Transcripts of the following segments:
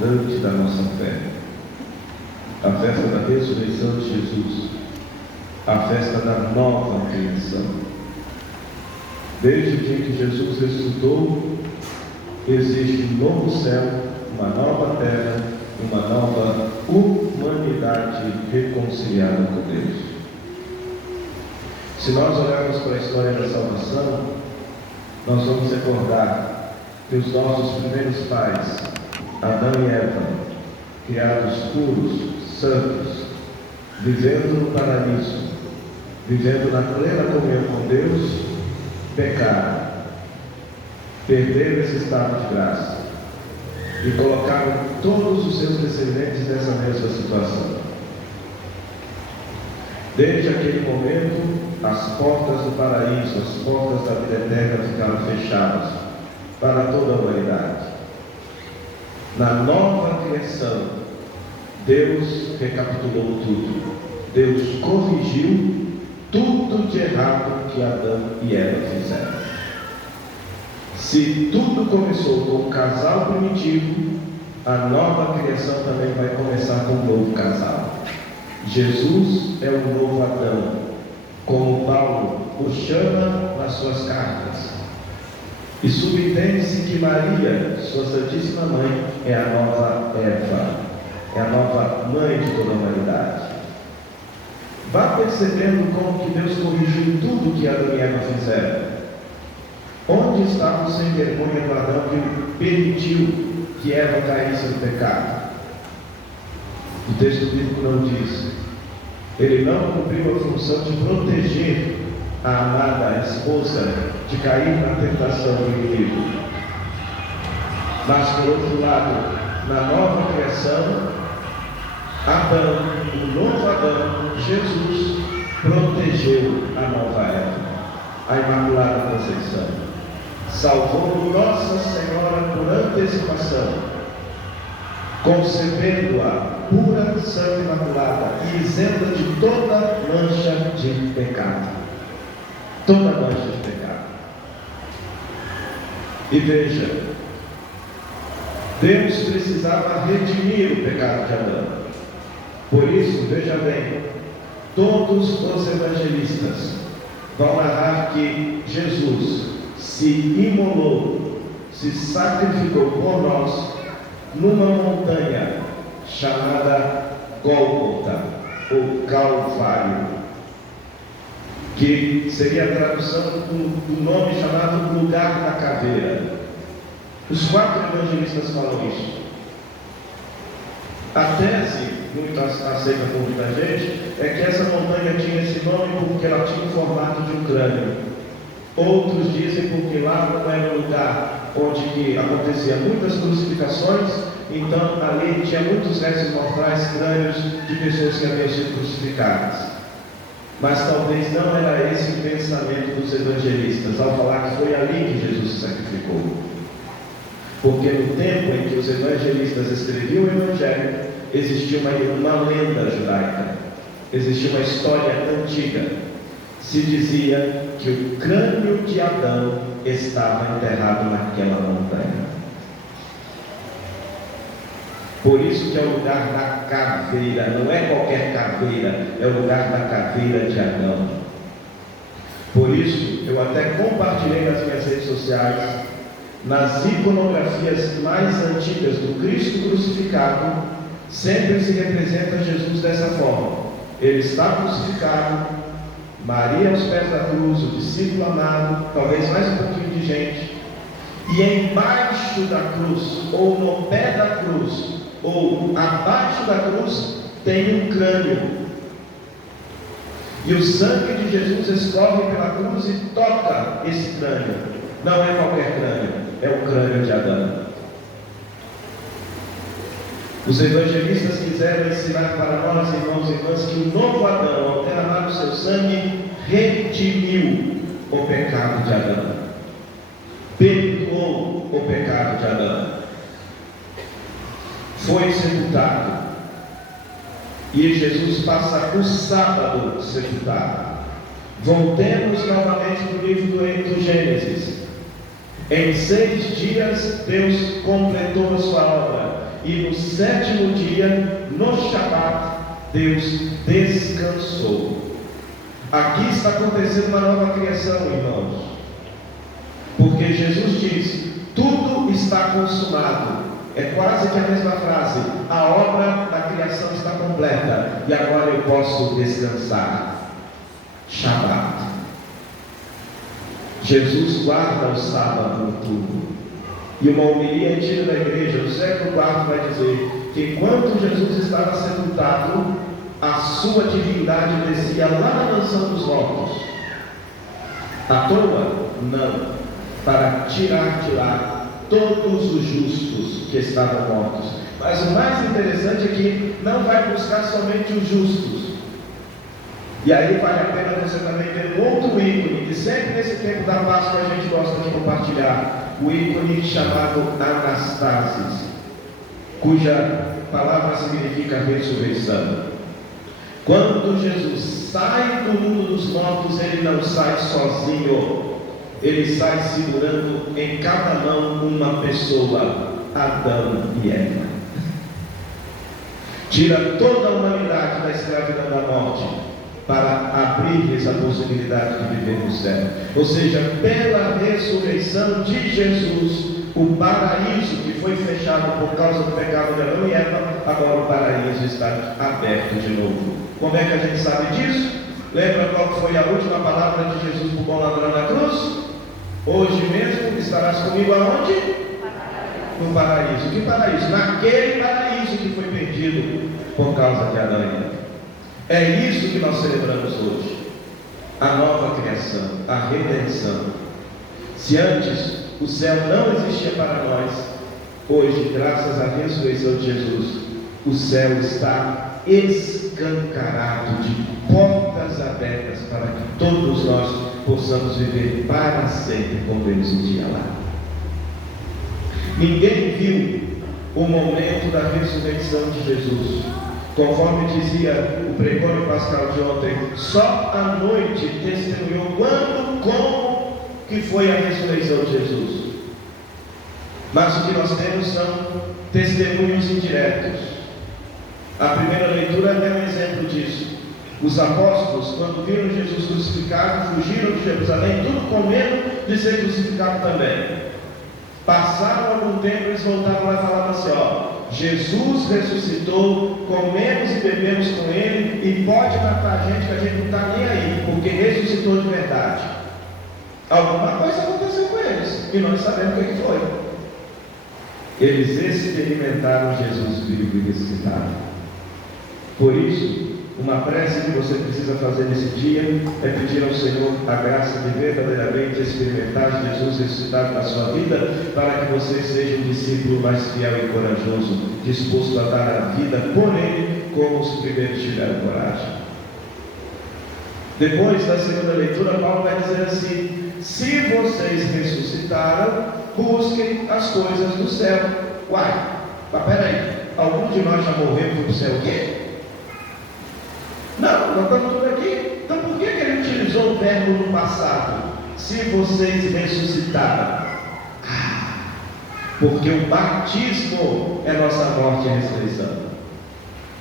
importante da nossa fé. A festa da ressurreição de Jesus, a festa da nova criação. Desde o dia que Jesus ressuscitou, existe um novo céu, uma nova terra, uma nova humanidade reconciliada com Deus. Se nós olharmos para a história da salvação, nós vamos recordar que os nossos primeiros pais, Adão e Eva, criados puros, santos, vivendo no paraíso, vivendo na plena comunhão com Deus, pecaram, perderam esse estado de graça e colocaram todos os seus descendentes nessa mesma situação. Desde aquele momento, as portas do paraíso, as portas da vida eterna ficaram fechadas para toda a humanidade. Na nova criação, Deus recapitulou tudo. Deus corrigiu tudo de errado que Adão e Eva fizeram. Se tudo começou com um casal primitivo, a nova criação também vai começar com um novo casal. Jesus é o novo Adão, como Paulo o chama nas suas cartas. E subentende-se que Maria, sua Santíssima Mãe, é a nova Eva, é a nova mãe de toda a humanidade. Vá percebendo como que Deus corrigiu tudo que Adão e Eva fizeram. Onde estava o sem vergonha do Adão que permitiu que Eva caísse no pecado? O texto bíblico não diz. Ele não cumpriu a função de proteger a amada, a esposa, de cair na tentação do inimigo. Mas, por outro lado, na nova criação, Adão, o novo Adão, Jesus, protegeu a nova Eva, a Imaculada Conceição. Salvou Nossa Senhora por antecipação, concebendo-a pura, santa e imaculada e isenta de toda mancha de pecado. Toda mancha de pecado. E veja, Deus precisava redimir o pecado de Adão. Por isso, veja bem, todos os evangelistas vão narrar que Jesus se imolou, se sacrificou por nós numa montanha chamada Gólgota, ou Calvário, que seria a tradução do nome chamado Lugar da Caveira. Os 4 evangelistas falam isso. A tese, muito aceita por muita gente, é que essa montanha tinha esse nome porque ela tinha o formato de um crânio. Outros dizem porque lá não era um lugar onde que acontecia muitas crucificações, então ali tinha muitos restos mortais, crânios de pessoas que haviam sido crucificadas. Mas talvez não era esse o pensamento dos evangelistas ao falar que foi ali que Jesus se sacrificou. Porque no tempo em que os evangelistas escreviam o Evangelho, existia uma lenda judaica, existia uma história antiga. Se dizia que o crânio de Adão estava enterrado naquela montanha. Por isso que é o lugar da caveira, não é qualquer caveira, é o lugar da caveira de Adão. Por isso, eu até compartilhei nas minhas redes sociais, nas iconografias mais antigas do Cristo crucificado, sempre se representa Jesus dessa forma. Ele está crucificado, Maria aos pés da cruz, o discípulo amado, talvez mais um pouquinho de gente, e embaixo da cruz, ou no pé da cruz, ou abaixo da cruz, tem um crânio. E o sangue de Jesus escorre pela cruz e toca esse crânio. Não é qualquer crânio, é o crânio de Adão. Os evangelistas quiseram ensinar para nós, irmãos e irmãs, que o novo Adão, ao derramar o seu sangue, redimiu o pecado de Adão, perdoou o pecado de Adão, foi sepultado, e Jesus passa o sábado sepultado. Voltemos novamente para o livro do Gênesis. Em 6 dias Deus completou a sua obra, e no sétimo dia, no Shabat, Deus descansou. Aqui está acontecendo uma nova criação, irmãos, porque Jesus diz: tudo está consumado. É quase que a mesma frase: a obra da criação está completa e agora eu posso descansar. Shabat. Jesus guarda o sábado no túmulo. E uma homilia antiga da igreja, no século IV, vai dizer que enquanto Jesus estava sepultado, a sua divindade descia lá na mansão dos mortos. À toa? Não. Para tirar de lá todos os justos que estavam mortos. Mas o mais interessante é que não vai buscar somente os justos. E aí vale a pena você também ver um outro ícone, que sempre nesse tempo da Páscoa a gente gosta de compartilhar, o ícone chamado Anastasis, cuja palavra significa ressurreição. Quando Jesus sai do mundo dos mortos, ele não sai sozinho, ele sai segurando em cada mão uma pessoa, Adão e Eva. Tira toda a humanidade da escravidão da morte, para abrir-lhes a possibilidade de viver no céu. Ou seja, pela ressurreição de Jesus, o paraíso que foi fechado por causa do pecado de Adão e Eva, agora o paraíso está aberto de novo. Como é que a gente sabe disso? Lembra qual foi a última palavra de Jesus para o bom ladrão na cruz? Hoje mesmo estarás comigo aonde? No paraíso. Que paraíso? Naquele paraíso que foi perdido por causa de Adão e Eva. É isso que nós celebramos hoje, a nova criação, a redenção. Se antes o céu não existia para nós, hoje, graças à ressurreição de Jesus, o céu está escancarado, de portas abertas, para que todos nós possamos viver para sempre com Deus um dia lá. Ninguém viu o momento da ressurreição de Jesus. Conforme dizia o pregônio pascal de ontem, só à noite testemunhou quando, como que foi a ressurreição de Jesus. Mas o que nós temos são testemunhos indiretos. A primeira leitura é um exemplo disso. Os apóstolos, quando viram Jesus crucificado, fugiram de Jerusalém, tudo com medo de ser crucificado também. Passaram algum tempo, eles voltaram lá e falavam assim: ó, Jesus ressuscitou, comemos e bebemos com ele, e pode matar a gente que a gente não está nem aí, porque ressuscitou de verdade. Alguma coisa aconteceu com eles, e nós sabemos o que foi. Eles experimentaram Jesus vivo e ressuscitado. Por isso, uma prece que você precisa fazer nesse dia é pedir ao Senhor a graça de verdadeiramente experimentar Jesus ressuscitado na sua vida, para que você seja um discípulo mais fiel e corajoso, disposto a dar a vida por Ele, como os primeiros tiveram coragem. Depois da segunda leitura, Paulo vai dizer assim: se vocês ressuscitaram, busquem as coisas do céu. Uai, mas peraí, algum de nós já morreu e foi para o céu o quê? Não, nós estamos tudo aqui. Então por que ele utilizou o verbo no passado? Se vocês ressuscitaram. Porque o batismo é nossa morte e ressurreição.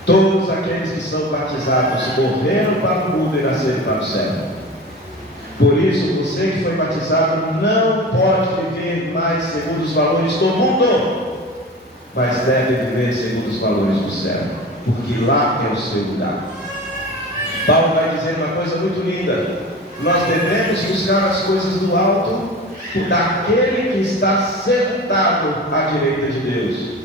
Todos aqueles que são batizados morreram para o mundo e nasceram para o céu. Por isso, você que foi batizado não pode viver mais segundo os valores do mundo, mas deve viver segundo os valores do céu, porque lá é o seu lugar. Paulo vai dizer uma coisa muito linda: nós devemos buscar as coisas do alto, daquele que está sentado à direita de Deus.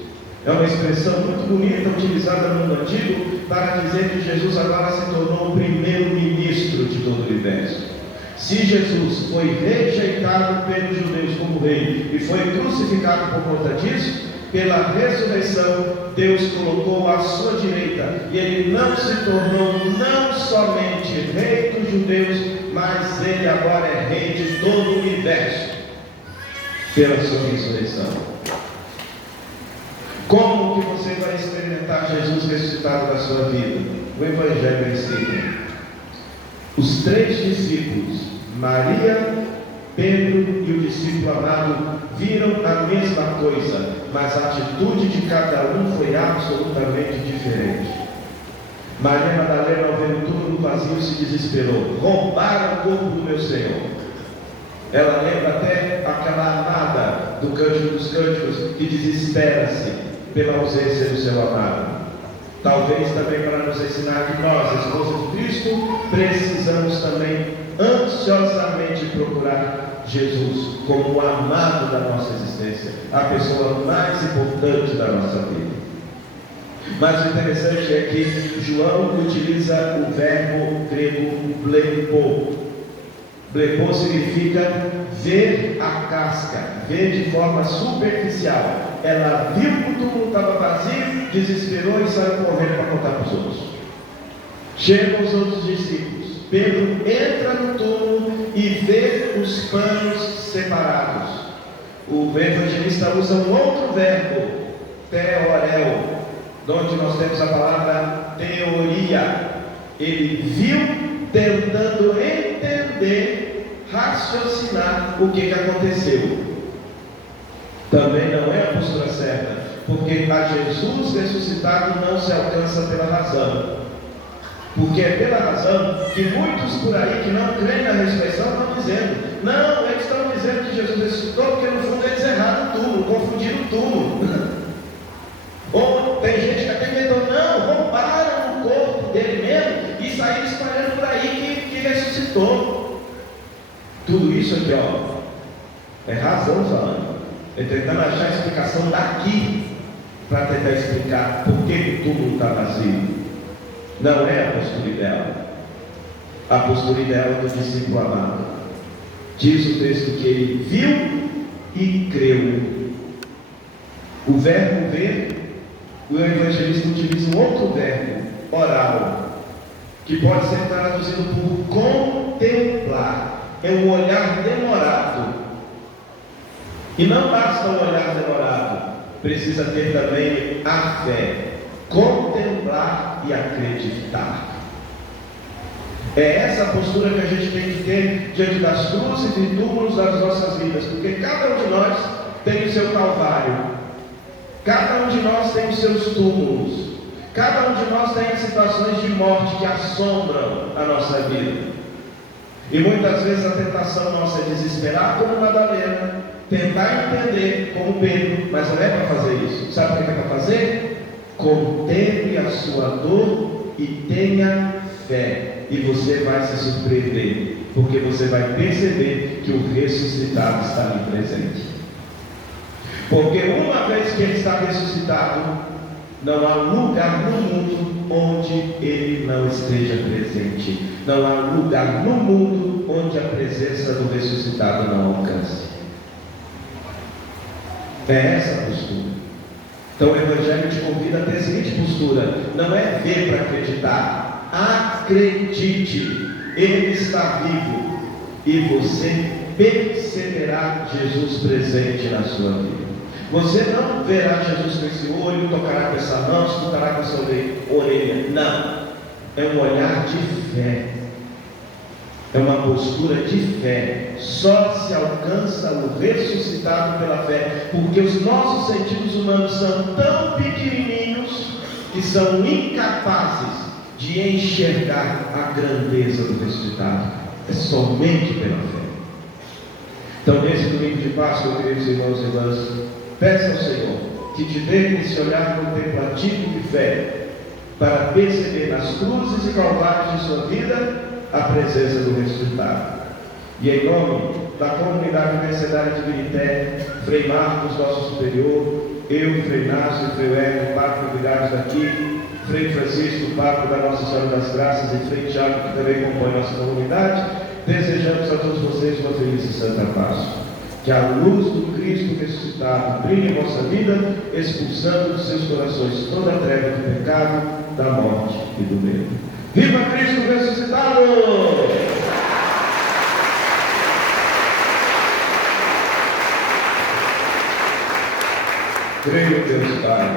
É uma expressão muito bonita utilizada no mundo antigo para dizer que Jesus agora se tornou o primeiro ministro de todo o universo. Se Jesus foi rejeitado pelos judeus como rei e foi crucificado por conta disso, pela ressurreição, Deus colocou à sua direita, e ele não se tornou não somente rei dos judeus, mas ele agora é rei de todo o universo, pela sua ressurreição. Como que você vai experimentar Jesus ressuscitado na sua vida? O Evangelho ensina. Os 3 discípulos, Maria, Pedro e o discípulo amado, viram a mesma coisa, mas a atitude de cada um foi absolutamente diferente. Maria Madalena, ao ver o túmulo vazio, se desesperou. Roubaram o corpo do meu Senhor. Ela lembra até aquela amada do Cântico dos Cânticos que desespera-se pela ausência do seu amado. Talvez também para nos ensinar que nós, esposa de Cristo, precisamos também ansiosamente procurar Jesus como o amado da nossa existência, a pessoa mais importante da nossa vida. Mas o interessante é que João utiliza o verbo grego blepo. Blepo significa ver a casca, ver de forma superficial. Ela viu que o túmulo estava vazio, desesperou e saiu correndo para contar para os outros. Chegam os outros discípulos. Pedro entra no túmulo e vê os panos separados. O evangelista usa um outro verbo, teorel, onde nós temos a palavra teoria. Ele viu tentando entender, raciocinar o que aconteceu. Também não é a postura certa, porque a Jesus ressuscitado não se alcança pela razão. Porque é pela razão que muitos por aí que não creem na ressurreição estão dizendo: não, eles estão dizendo que Jesus ressuscitou porque no fundo eles erraram o túmulo, confundiram o túmulo. Ou tem gente que até inventou: não, roubaram o corpo dele mesmo e saíram espalhando por aí que ressuscitou. Tudo isso aqui, ó, é razão falando. É tentando achar a explicação daqui para tentar explicar por que o túmulo está vazio. Não é a postura ideal. A postura ideal é do discípulo amado. Diz o texto que ele viu e creu. O verbo ver, o evangelista utiliza um outro verbo, oral, que pode ser traduzido por contemplar. É um olhar demorado. E não basta um olhar demorado, precisa ter também a fé. Contemplar e acreditar. É essa postura que a gente tem que ter diante das cruzes e túmulos das nossas vidas, porque cada um de nós tem o seu calvário, cada um de nós tem os seus túmulos, cada um de nós tem situações de morte que assombram a nossa vida. E muitas vezes a tentação nossa é desesperar como Madalena, tentar entender como Pedro, mas não é para fazer isso. Sabe o que é para fazer? Contemple a sua dor e tenha fé, e você vai se surpreender, porque você vai perceber que o ressuscitado está ali presente. Porque uma vez que ele está ressuscitado, não há lugar no mundo onde ele não esteja presente. Não há lugar no mundo onde a presença do ressuscitado não alcance. É essa a postura. Então o Evangelho te convida a ter a seguinte postura: não é ver para acreditar, acredite, Ele está vivo e você perceberá Jesus presente na sua vida. Você não verá Jesus com esse olho, tocará com essa mão, escutará com essa orelha. Não, é um olhar de fé, é uma postura de fé. Só se alcança o ressuscitado pela fé, porque os nossos sentidos humanos são tão pequenininhos que são incapazes de enxergar a grandeza do ressuscitado. É somente pela fé. Então, nesse domingo de Páscoa, queridos irmãos e irmãs, peça ao Senhor que te dê esse olhar contemplativo de fé, para perceber nas cruzes e calvários de sua vida a presença do ressuscitado. E em nome da comunidade mercedária de Birité, Frei Marcos, nosso superior, eu, Frei Inácio, Frei Hélio, Padre convidados daqui, Frei Francisco, Papa da Nossa Senhora das Graças, e Frei Tiago, que também compõe nossa comunidade, desejamos a todos vocês uma feliz e santa Páscoa. Que a luz do Cristo ressuscitado brilhe em vossa vida, expulsando dos seus corações toda a treva do pecado, da morte e do medo. Viva Cristo ressuscitado! Creio em Deus Pai,